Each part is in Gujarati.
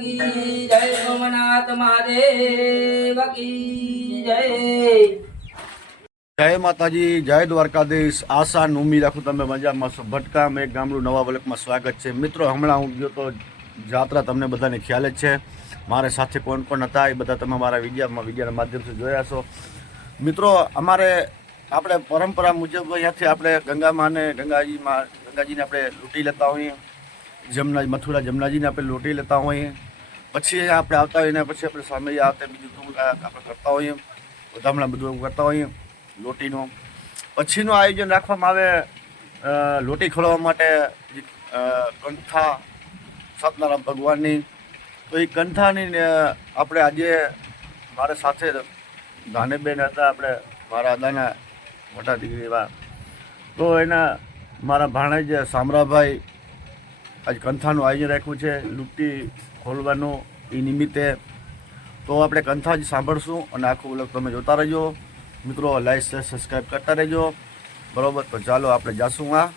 કી જય સોમનાથ મહાદેવ કી જય જય માતાજી જય દ્વારકાધીશ આશા ઉમ્મીદ રાખું તમે મજામાં છો. ભટકામ એક ગામડું નવા વલકમાં સ્વાગત છે. મિત્રો, હમણાં હું ગયો તો જાત્રા તમને બધાને ખ્યાલ જ છે. મારે સાથે કોણ કોણ હતા એ બધા તમે મારા વિડીયામાં વિડીયાના માધ્યમથી જોયા છો. મિત્રો, અમારે આપણે પરંપરા મુજબ અહીંયાથી આપણે ગંગામાં ને ગંગાજીમાં, ગંગાજીને આપણે લૂંટી લેતા હોઈએ. જમના મથુરા જમનાજીને આપણે લોટી લેતા હોઈએ. પછી આપણે આવતા હોઈએ પછી આપણે સામે આવતા બીજું આપણે કરતા હોઈએ. વધામણા બધું કરતા હોઈએ લોટીનું. પછીનું આયોજન રાખવામાં આવે લોટી ખોલવા માટે કંઠા સતનારાયણ ભગવાનની. તો એ કંઠાની આપણે આજે મારા સાથે ધાનેબેન હતા, આપણે મારા દાના મોટા દીકરી એવા. તો એના મારા ભાણેજ સામરાભાઈ આજ કંથાનું આયોજન રાખ્યું છે લૂંટી ખોલવાનું એ નિમિત્તે. તો આપણે કંથા જ સાંભળશું અને આખું બ્લોગ તમે જોતા રહેજો. મિત્રો લાઈક શેર સબસ્ક્રાઈબ કરતા રહેજો. બરાબર, તો ચાલો આપણે જાશું આ.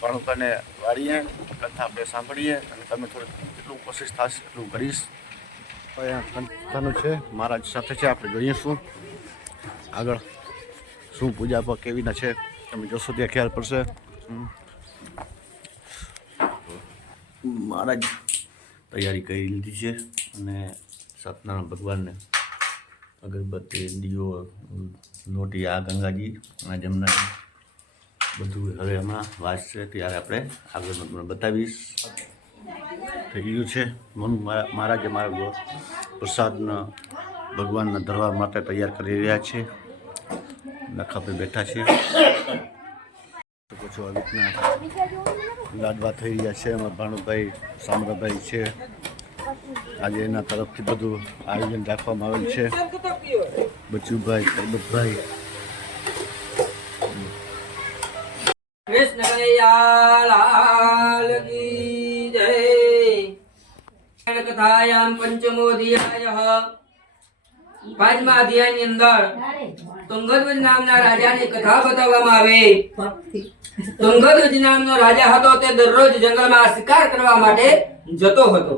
ભણુકાને વાળીએ કથા આપણે સાંભળીએ અને તમે થોડું જેટલું કોશિશ થશે એટલું કરીશ. તો કંથાનું છે, મહારાજ સાથે છે, આપણે જોઈએ શું. આગળ શું પૂજા પર કેવી ના છે, તમે જોશો ત્યાં ખ્યાલ પડશે. મહારાજ તૈયારી કરી લીધી છે અને સત્યનારાયણ ભગવાનને અગરબત્તી, દીવો લોટી આ ગંગાજી અને જમનાજી બધું હવે હમણાં વાંચશે ત્યારે આપણે આગળ તમને બતાવીશ. થઈ ગયું છે. મન મહારાજે મારા પ્રસાદના ભગવાનના ધરવા માટે તૈયાર કરી રહ્યા છે. નખા પર બેઠા છે. છો આવી રીતના લાડવા થઈ રહ્યા છે એમાં ભાણુભાઈ, સામરાભાઈ છે. આજે એના તરફથી બધું આયોજન રાખવામાં આવેલ છે. બચુભાઈ પરબતભાઈ કૃષ્ણ લાલ કી જય. પાંચમા અધ્યાયની અંદર તુંગધ્વજ નામના રાજાની કથા બતાવવામાં આવે. તુંગધ્વજ નામનો રાજા હતો તે દરરોજ જંગલમાં શિકાર કરવા માટે જતો હતો.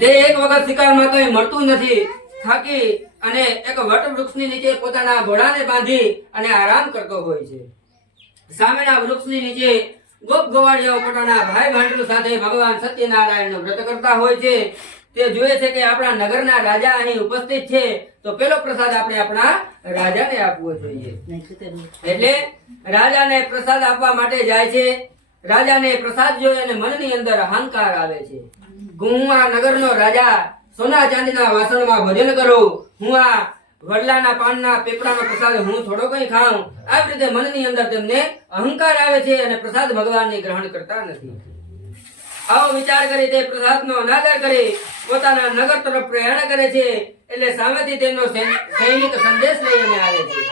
તે એક વખત શિકારમાં કંઈ મળતું નથી, થાકી અને એક વટ વૃક્ષની નીચે પોતાના ઘોડાને બાંધી અને આરામ કરતો હોય છે. સામેના વૃક્ષની નીચે ગોપ ગોવાળીઓ પોતાના ભાઈ ભાંડુ સાથે ભગવાન સત્યનારાયણનું વ્રત કરતા હોય છે. તે જોવે છે કે આપણા નગરના રાજા અહીં ઉપસ્થિત છે, તો પેલો પ્રસાદ આપણે આપણા રાજાને આપવો જોઈએ. એટલે રાજાને પ્રસાદ આપવા માટે જાય છે. રાજાને પ્રસાદ જોઈ અને મનની અંદર અહંકાર આવે છે. હું આ નગરનો રાજા, સોના ચાંદીના વાસણમાં ભજન કરું. હું આ વડલાના પાનના પીપળાનો પ્રસાદ હું થોડો કઈ ખાઉં. આવી રીતે મનની અંદર તેમને અહંકાર આવે છે અને પ્રસાદ ભગવાનને ગ્રહણ કરતા નથી. આવો વિચાર કરી તે પ્રસાદનો અનાદર કરી પોતાના નગર તરફ પ્રયાણ કરે છે એટલે સામેથી તેમનો સૈનિક સંદેશ લઈને આવે છે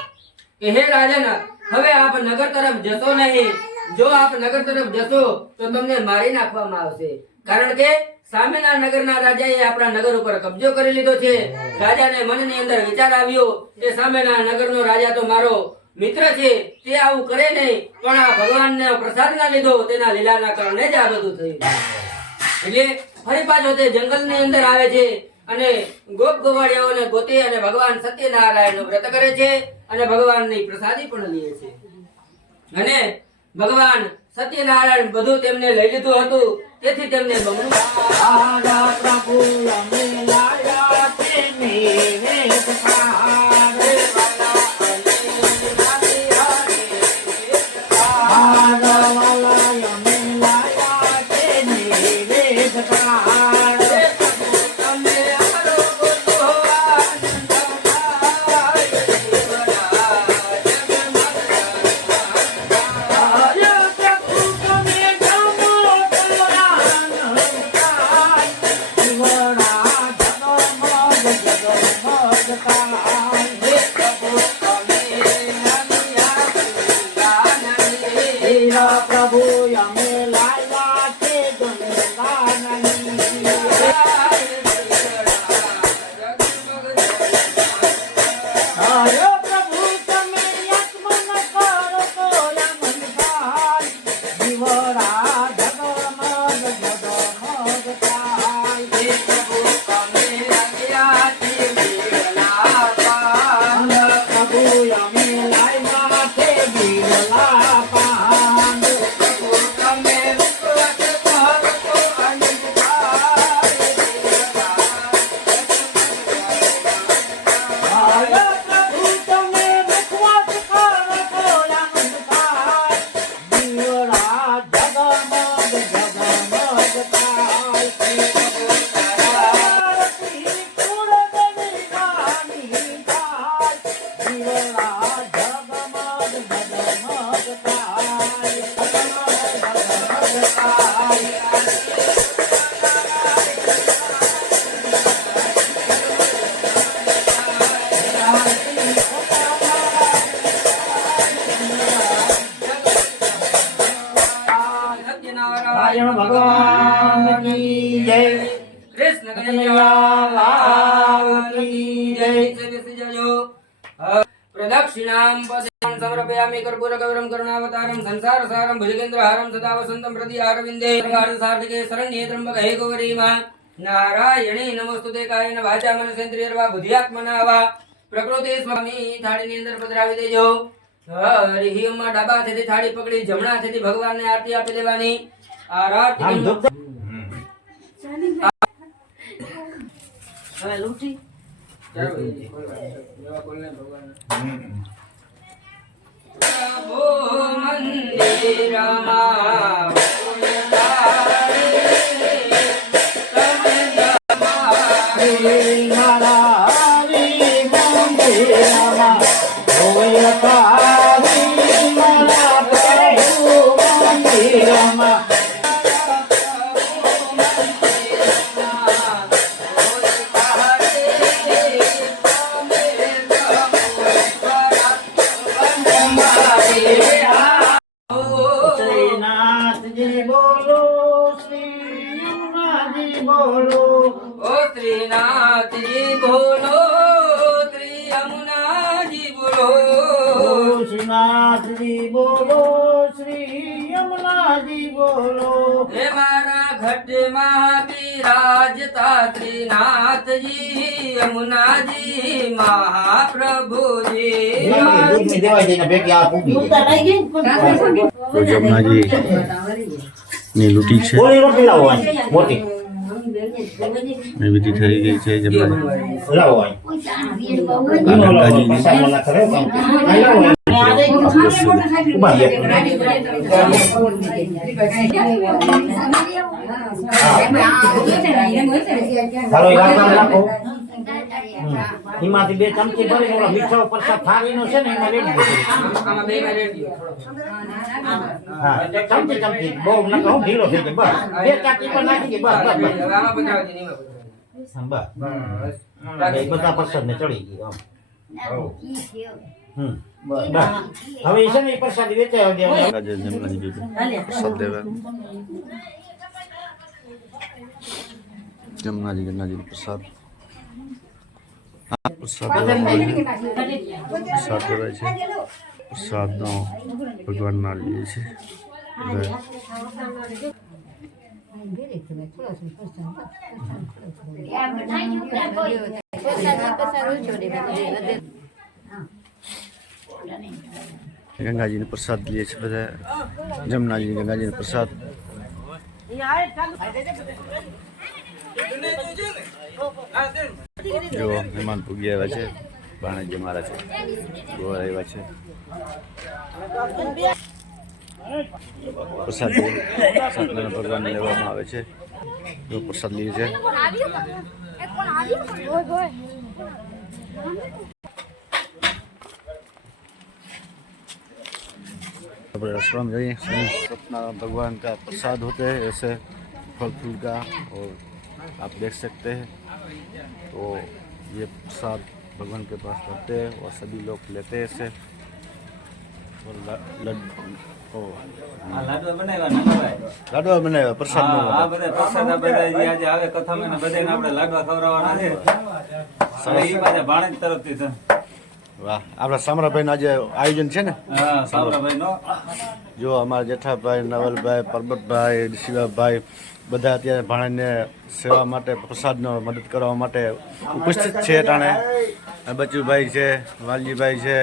કે હે રાજન, હવે આપ નગર તરફ જશો નહીં. જો આપ નગર તરફ જશો, તો તમને મારી નાખવામાં આવશે. કારણ કે સામેના નગરના રાજાએ આપણા નગર ઉપર કબજો કરી લીધો છે. રાજાને મનની અંદર વિચાર આવ્યો કે સામેના નગરનો રાજા તો મારો મિત્ર છે, તે આવું કરે નહીં, પણ આ ભગવાનને પ્રસાદ ના લીધો, તેના લીલાના કારણે જ આ બધું થયું. એટલે ફરી પાછો તે જંગલની અંદર આવે છે અને ગોપ ગવાડિયાઓને ગોતે અને ભગવાન સત્યનારાયણનું વ્રત કરે છે અને ભગવાનની પ્રસાદી પણ લે છે. અને ભગવાન સત્યનારાયણ બધું તેમને લઈ લીધું હતું, તેથી તેમને બમણું તમને પ્રદક્ષિણામ પદાં સમર્પયામિ કર્પૂર ગૌરમ કરુણાવતારમ સંસાર સારમ ભુજગેન્દ્રહારમ સદા વસંતમ પ્રતિ આરવિંદે સાર્થકે શરણ્યે ત્રંબક હે ગૌરીમા નારાયણે નમસ્તુતે કાયન વાચા મનસેન્દ્રિયર્વા બુદ્ધિયાત્મના વા પ્રકૃતિ સ્વામી થાળીની અંદર પધરાવી દેજો। હરિ ઓમ ડાબા હાથેથી થાળી પકડી જમણા હાથેથી ભગવાનને આરતી આપી દેવાની। આરતી ચાલો કોઈ વાત નહીં. ભગવાન પ્રભુ મંદિરમાં બોલો શ્રી યમુનાજી બોલો હે મારા ઘટમાં બિરાજતા શ્રીનાથજી યમુનાજી મહાપ્રભુજી તો જમનાજી ની લૂંટી છે થોડી રોટલી લાવો અહીં, મોટી એ બધી થઈ ગઈ છે જમનાજી એમાંથી બે ચમચી ભરી ઓલો મીઠો પ્રસાદ થાળીનો છે ને એમાં રેડી. હા ચમચી ચમચી બહુ નકર હું ઢીલો થઈ ગયો બસ બે ચાકી પર નાખી દે બસ બસ બસ બધા પરસાદ ને ચડી ગયું આમ હમ હવે છે ને પ્રસાદી આજે જમનાજી પ્રસાદ. જમનાજી પ્રસાદ પ્રસાદ આવે છે. પ્રસાદ પ્રસાદનો ભગવાનના લઈએ છે. બધા. ગંગાજીનો પ્રસાદ લઈએ છે બધા. જમનાજી ગંગાજીનો પ્રસાદ. જો મહેમાન ભૂગી આવ્યા છે. ભાણેજી મારા છે ગોળ આવ્યા છે. પ્રસાદ સત્યનારાયણ ભગવાનને લેવામાં આવે છે. જો પ્રસાદ લઈએ છે. अपने आश्रम जाइए सत्यनारायण भगवान का प्रसाद होते हैं ऐसे फल फूल का और आप देख सकते हैं तो ये प्रसाद भगवान के पास रहते हैं और सभी लोग लेते हैं इसे और ल- लड- ओ, આ લાડવા બનાવ્યા નાના ભાઈ. લાડવા બનાવ્યા પ્રસાદ હા, આ બનાવ્યા. બધા પ્રસાદ આ બધા જે આજે આવે કથામાં ને બધાને આપણે લાડવા ખવડાવવાના છે હવે ઈ પાછા ભાણેજ તરફથી છે વાહ આપણા સામરાભાઈ આજે આયોજન છે ને હા સાબરાભાઈ જો અમારા જેઠાભાઈ નવલભાઈ પરબતભાઈ શિવાભાઈ બધા અત્યારે ભાણેજને સેવા માટે પ્રસાદનો મદદ કરવા માટે ઉપસ્થિત છે ટાણે બચુભાઈ છે વાલજીભાઈ છે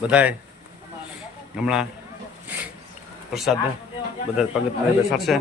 બધાય હમણાં પ્રસાદ બધા પગતને બેસાડશે